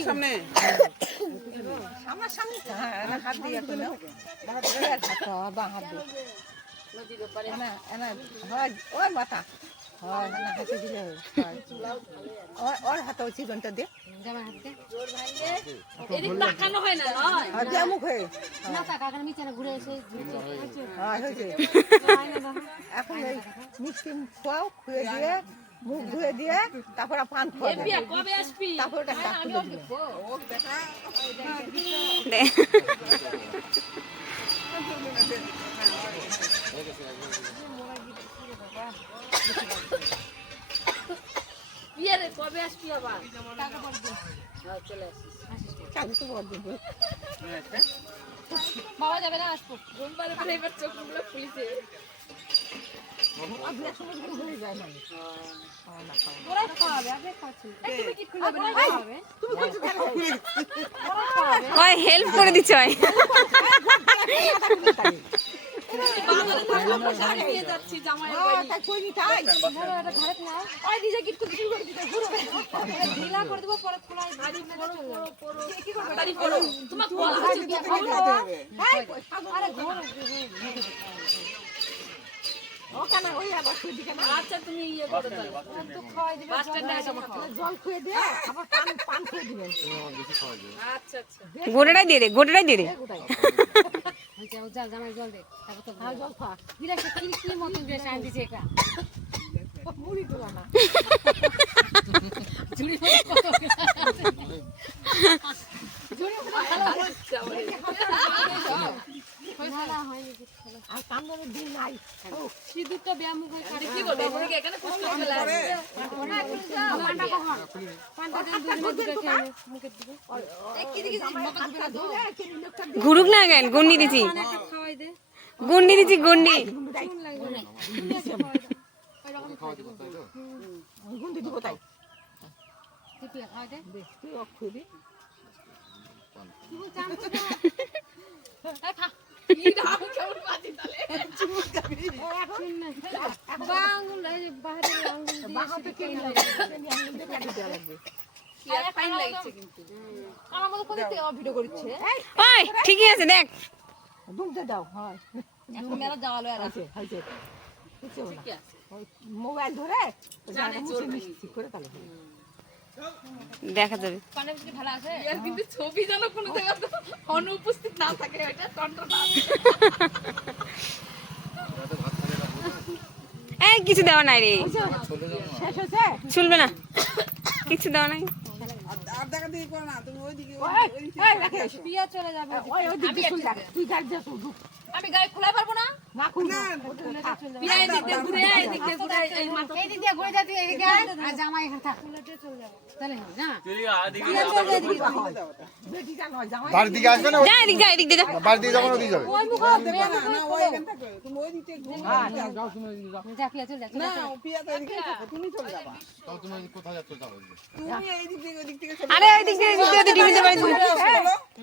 সামনে আমার সামনে হাত দিয়ে বাঁ হাত দিয়ে ওই মাথা হয় হাতে দিলে ওর হাতে ওই চিকনটা দিয়ে মুখ হয়ে এখন ওই মিষ্টি খাওয়াও খুঁয়ে দিয়ে মুখ ধুয়ে দিয়ে তারপরে পান খাওয়াবে তারপর ওটা খুলে দিবে কবে আসবি আবার বাবা যাবে না আসবো এবার চোখগুলো খুলেছে হেল্প করে দিচ্ছ আচ্ছা তুমি ইয়ে করো জল খুঁয়ে দিয়ে আবার পান খুঁয়ে দিবেন আচ্ছা আচ্ছা গোটাটাই দিয়ে দে গোটাটাই দিয়ে দে জামাই জল দে জল খা কি মতন দিয়ে শান দিছে একা মুড়ি তোলা না ঝুড়ি কত আর কামড়ের দিন নাই সিঁদুরটা ব্যায়াম করে কি করবে এখানে কষ্ট ফেলা আছে ঘুরুক না কেন গুন্ডি দিছি গুন্ডি দিছি গুন্ডি গুন্ডি দিব তাই ঠিকই আছে দেখ দাও হয় মোবাইল ধরে করে তাহলে দেখা যাবে কিন্তু ছবি যেন কোনো জায়গায় অনুপস্থিত না থাকে এটা কন্ট্রোল এই কিছু দেওয়া নাই রে শেষ হয়েছে চলবে না কিছু দেওয়া নাই আর দেখা দেখি করো না তুমি ওইদিকে পিয়া চলে যাবে তুই গাড়ি যা শুধু আমি গাড়ি খোলা পারবো না না খুলনা পিয়া এদিক দিয়ে ঘুরে এদিক দিয়ে ঘুরে এই মাথা এদিক দিয়ে ঘুরে যাতে এদিকে আর জামাই এখানে থাক উল্টে চলে যাবে তাহলে না বেটিটা নয় জামাই বাড়ির দিকে আসবে না যা এদিক যা এদিক দে যা বাড়ির দিকে যাবো না ওদিকে যাবে ওই মুখ দেবে না না ওইখান থেকে তুমি ওই দিকে যা পিয়া চলে যা না পিয়া তো এদিকে থাকো তুমি চলে যাবা তাও তুমি কোথায় যাচ্ছ যাবে তুমি এই দিক থেকে ওই দিক থেকে আরে ওই দিক দিয়ে ডিমিতে বাড়ি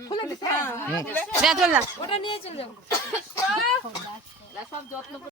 খুলে দিছে যা চল যা ওটা নিয়ে চলে যাবো সব যত্ন